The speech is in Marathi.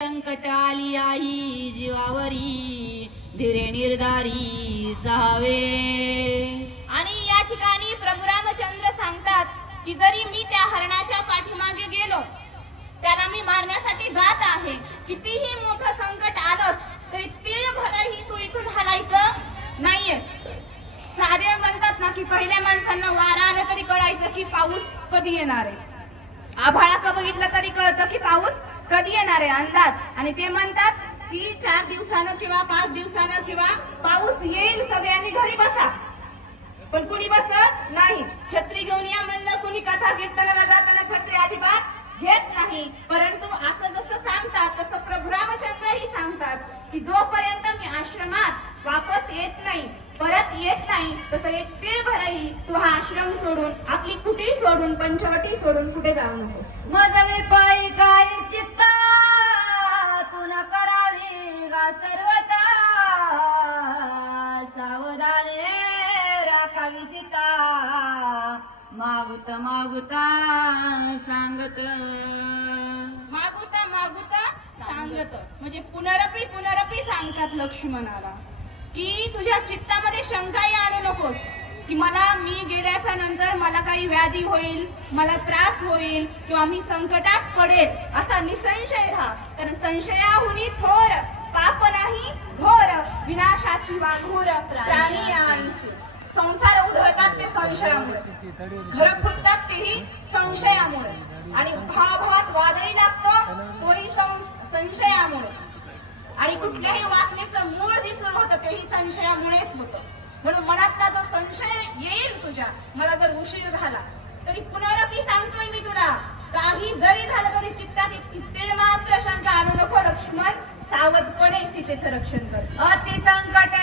संकट आली आई जीवावरी धीरे निर्धारी सहावे। आणि या ठिकाणी प्रभू रामचंद्र सांगतात की जरी मी त्या हरणाच्या पाठीमागे गेलो, त्याला मी मारण्यासाठी जात आहे, कितीही मोठं संकट आलंच तरी तीळभरही तू इथून हलायचं नाहीयेस। साधे म्हणतात ना की पहिल्या माणसांना वारा आला तरी कळायचं की पाऊस कधी येणार आहे, आभाळा बघितलं तरी कळतं की पाऊस कधी येणार आहे, अंदाज। आणि ते म्हणतात की 4 दिवसानं किंवा 5 दिवसानं किंवा पाऊस येईल, सगळ्यांनी घरी बसा। पण कुणी बसत नाही। छत्री घेऊन या म्हणलं, कुणी कथा कीर्तनाला जाताना छत्री अजिबात घेत नाही। परंतु असं जसं सांगतात तसं प्रभू रामचंद्रही सांगतात की जोपर्यंत मी आश्रमात वापस येत नाही, परत येत नाही, तसं एक तीळभरही तू हा आश्रम सोडून, आपली कुटी सोडून, पंचवटी सोडून कुठे जाऊ नकोस। मजवे पायी काय चित्ता तू न करावी गा सर्वता, सावधाने राखावी सीता मागुता मागुता सांगत। मागुता मागुता सांगत म्हणजे पुनरपी पुनरपी सांगतात लक्ष्मणाला की तुझ्या चित्तामध्ये शंकाही आणू नकोस की मी गेल्याच्या नंतर मला काही व्याधी होईल, मला त्रास होईल किंवा मी संकटात पडेल, असा निसंशय राहा। कारण संशयाहुनी थोर पाप नाही घोर, विनाशाची वाघूर प्राणी आयुष्य। संसार उधळतात ते संशयामुळे, घर फुटतात तेही संशयामुळे, आणि भावाभावात वादही लागतो तोही संशयामुळे, आणि कुठल्याही वासनेचं मूळ दिसून होतं तेही संशयामुळेच होतं। म्हणून मनातला जो संशय येईल तुझ्या, मला जर उशीर झाला तरी पुनरपी सांगतोय मी तुला, काही जरी झालं तरी चित्तात इतकी तीळ मात्र शंका आणू नको लक्ष्मण, सावधपणे सीतेचं रक्षण कर। अति संकट